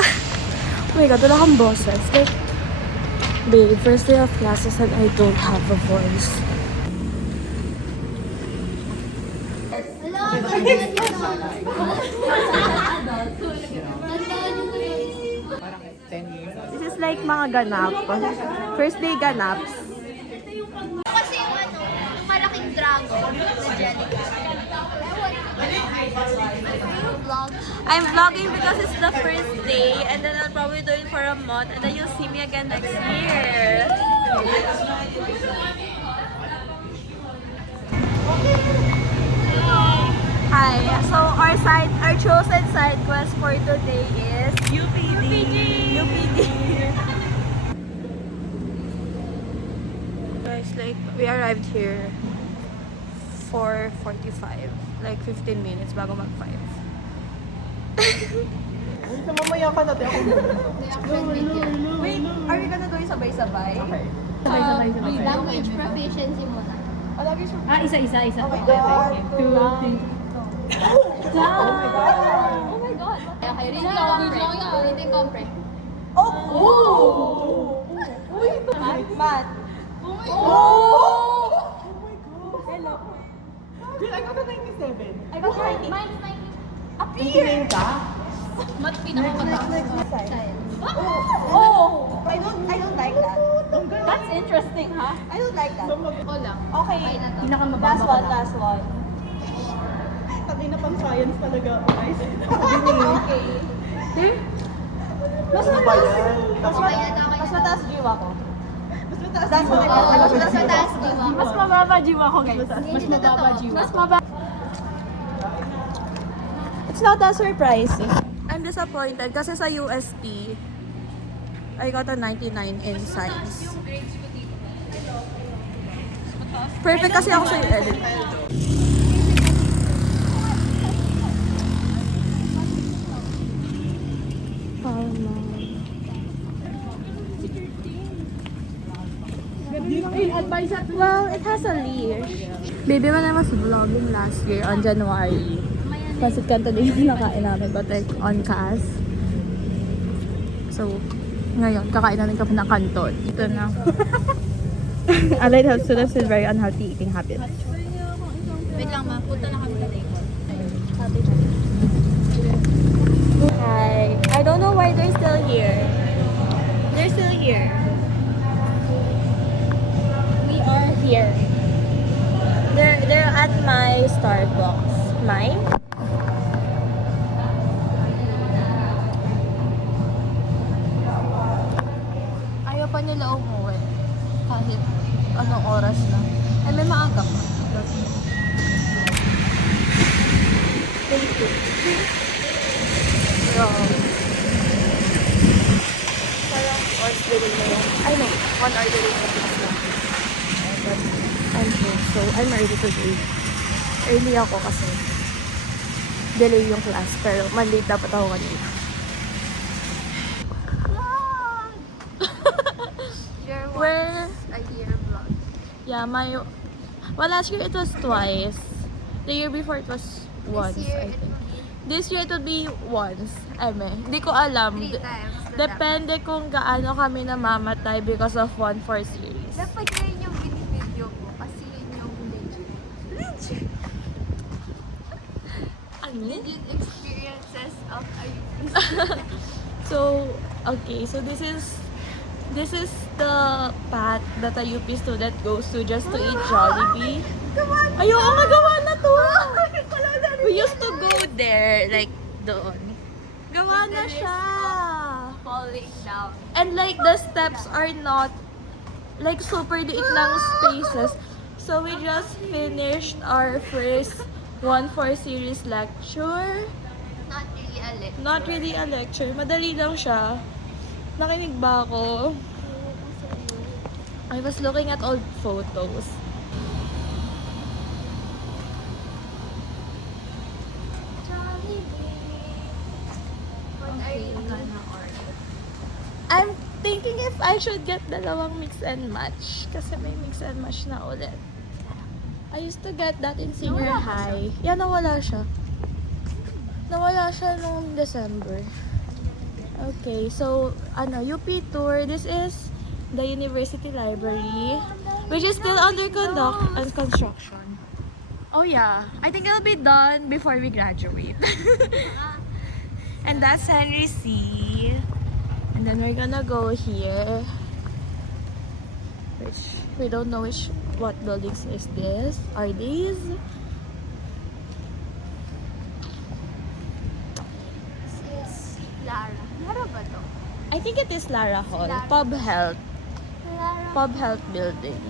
Oh my god, wala kang boses. Like, babe, first day of classes and I don't have a voice. This is like mga ganap. First day ganaps. Kasi yung yung malaking dragon na jellycat. I'm vlogging because it's the first day and then I'll probably do it for a month and then you'll see me again next year. Hi. So our chosen side quest for today is UPD. Guys, like we arrived here 4:45, like 15 minutes bago mag-5. Mamaya ka natin ako muna. Wait, are we gonna do it sabay-sabay? Okay. Language proficiency muna. Isa. Oh my God. 2, 3. Oh my God. Okay, reading compre. Reading compre. Oh! Math. Hello. Girl, I got a 97. I got 90. Mine's 90. Tingin ka? Mat pinakamataas. Science. Science. Oh! I don't like that. That's interesting, ha? I don't like that. Ako lang. Okay. Okay na to. Pinakamababa Last one. Pati na pang science talaga. Guys. Okay. Mas Ano ba yan? Okay na to. Mas mataas view ako. Mas mataas That's din what I ba? meant. Mas mataas diwa ko. Mas mababa jiwa ko, guys. Mas mababa jiwa. Mas mababa. It's not that surprising. I'm disappointed kasi sa UST, I got a 99 in science. Perfect kasi ako sa edit. Well, it has a leash. Baby, when I was vlogging last year on January, pasit cantonese yung nakain namin, but like on cast. So, ngayon, kakain na rin kami ng canton. Ito na. Allied health students with very unhealthy eating habits. Wait lang ma, punta na kami sa table. Hi. I don't know why they're still here. They're still here. We are here. They're at my Starbucks. Mine? Ayaw pa nila umuwi. Kahit anong oras na. Ay, may maaga pa. Thank you. Parang ordering na yung, I know, one ordering na class na. But I'm here, so I'm ready today. Early ako kasi delay yung class, pero man-late dapat ako kanina. Year Where? a year vlog. Yeah, well, last year it was twice. The year before it was once, This year I it think. will be This year it will be once. Hindi ko alam. 3 times. Depende kung gaano kami namamatay because of 1-4 series. Dapat yun yung binibideo ko kasi yun yung legit. Ano? Legit experiences of a youth. So, okay. So this is the path that a UP student goes to just to eat Jollibee. Ayoko, magawa na to! We used to go there, like, doon. Gawa na siya! Falling down. And like, the steps are not, like, super liit lang spaces. So we just finished our first 1-4 series lecture. Not really a lit. Not really a lecture. Madali lang siya. Nakinig ba ako? I was looking at old photos. What are you gonna order? I'm thinking if I should get dalawang mix and match. Kasi may mix and match na ulit. I used to get that in senior Nawala ba high. Yeah, nawala siya. Nawala siya nung December. Okay, so UP tour. This is the university library, which is still under construction. Oh yeah, I think it'll be done before we graduate. And that's Henry C. And then we're gonna go here, which we don't know what buildings are these. This is Lara. Lara ba to? I think it is Lara Hall. Lara. Pub Health. Lara. Pub Health building.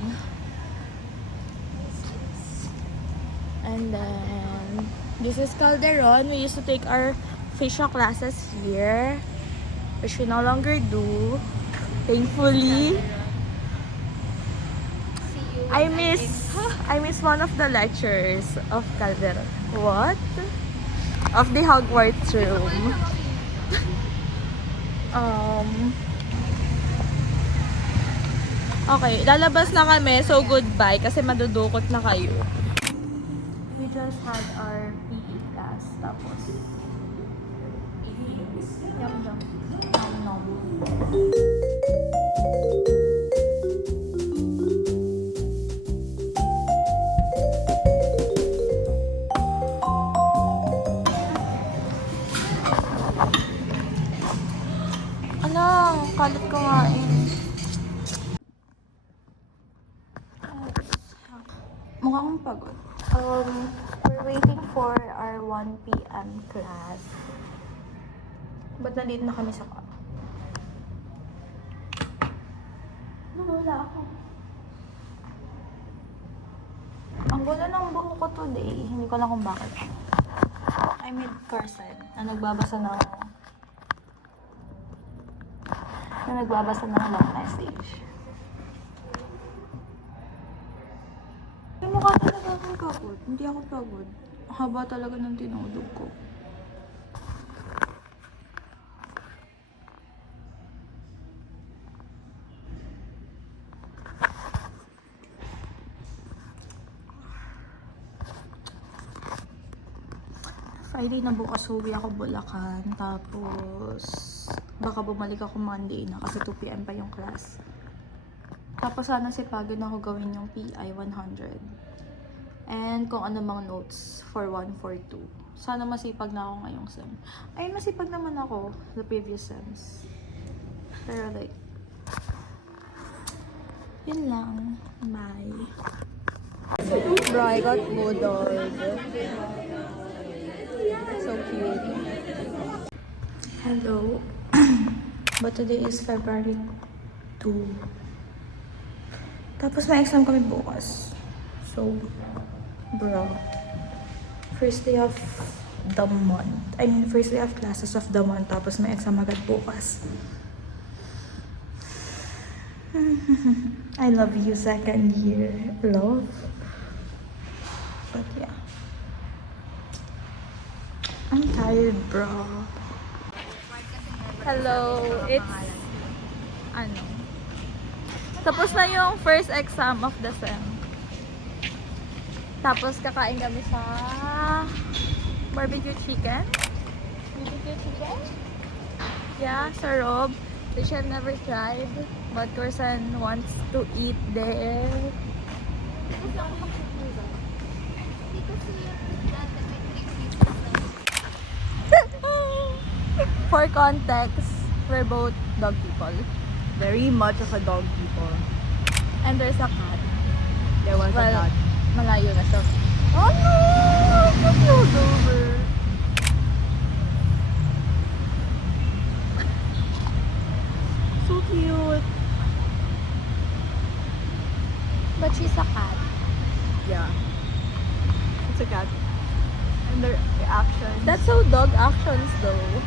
And then this is Calderon. We used to take our facial classes here, which we no longer do, thankfully. See you. I miss one of the lecturers of Calderon. What? Of the Hogwarts room. Okay, lalabas na kami, so goodbye kasi madudukot na kayo. We just had our PE class, tapos yum yum. Nom nom. Ano, kalit ko nga eh. Mukha akong pagod. We're waiting for our 1 p.m. class. Ba't nandito na kami sa wala ako. Ang gulo ng buhok ko today. Hindi ko alam kung bakit. I made person na nagbabasa ng long message. Yung mukha talaga akong pagod. Hindi ako pagod. Haba talaga ng tinudog ko. Friday na bukas uwi ako Bulacan. Tapos baka bumalik ako Monday na kasi 2 p.m. pa yung class. Tapos sana sipagin ako gawin yung PI 100. And kung ano mang notes for 142. Sana masipag na ako ngayong sem. Ay, masipag naman ako the previous sems. Pero like, yun lang. Bye. Bro, I got Budol. So cute. Hello. But today is February 2. Tapos may exam kami bukas. So, bro. First day of the month. I mean, first day of classes of the month. Tapos may exam agad bukas. I love you, second year. Love. But yeah. I'm tired, bro. Hello. It's tapos na yung first exam of the sem. Tapos kakain kami sa barbecue chicken. Barbecue chicken? Yeah, sa Rob. Which I've never tried. But Corsan wants to eat there. For context, we're both dog people. Very much of a dog people. And there's a cat. There was a cat. Malayo na siya. Oh no! It's killed over. So cute. But she's a cat. Yeah. It's a cat. And their actions. That's so dog actions though.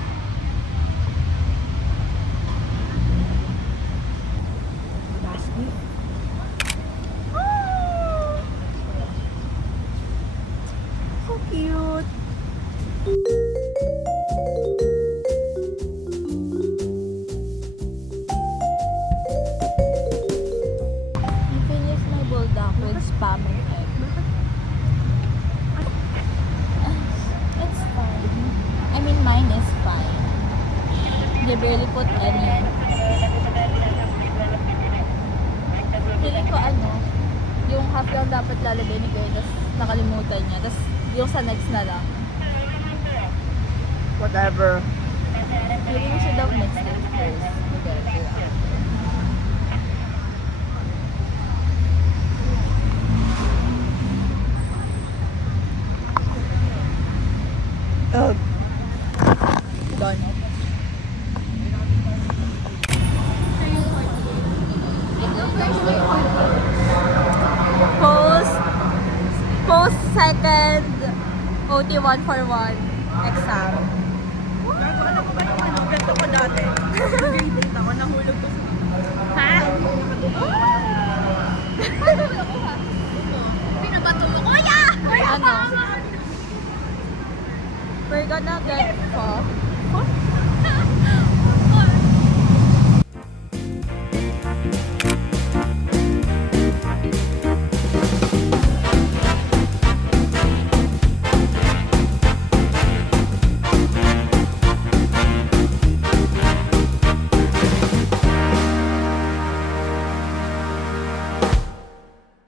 So cute. I finished my bulldog with spam and egg. It's fine. I mean, mine is fine. they barely put any. Feeling ko yung half lang dapat lalagay ni Gay, tapos nakalimutan niya. Tapos yung sa next na lang. Whatever. Maybe we should have mixed it first. Oh, Done. Post second OT 1 for 1 exam. alam mo ba yung ganito ko dati? Grade 8 ako, nahulog ko sa... Ha? Pinabato mo, kuya! Ano? We're gonna get pho.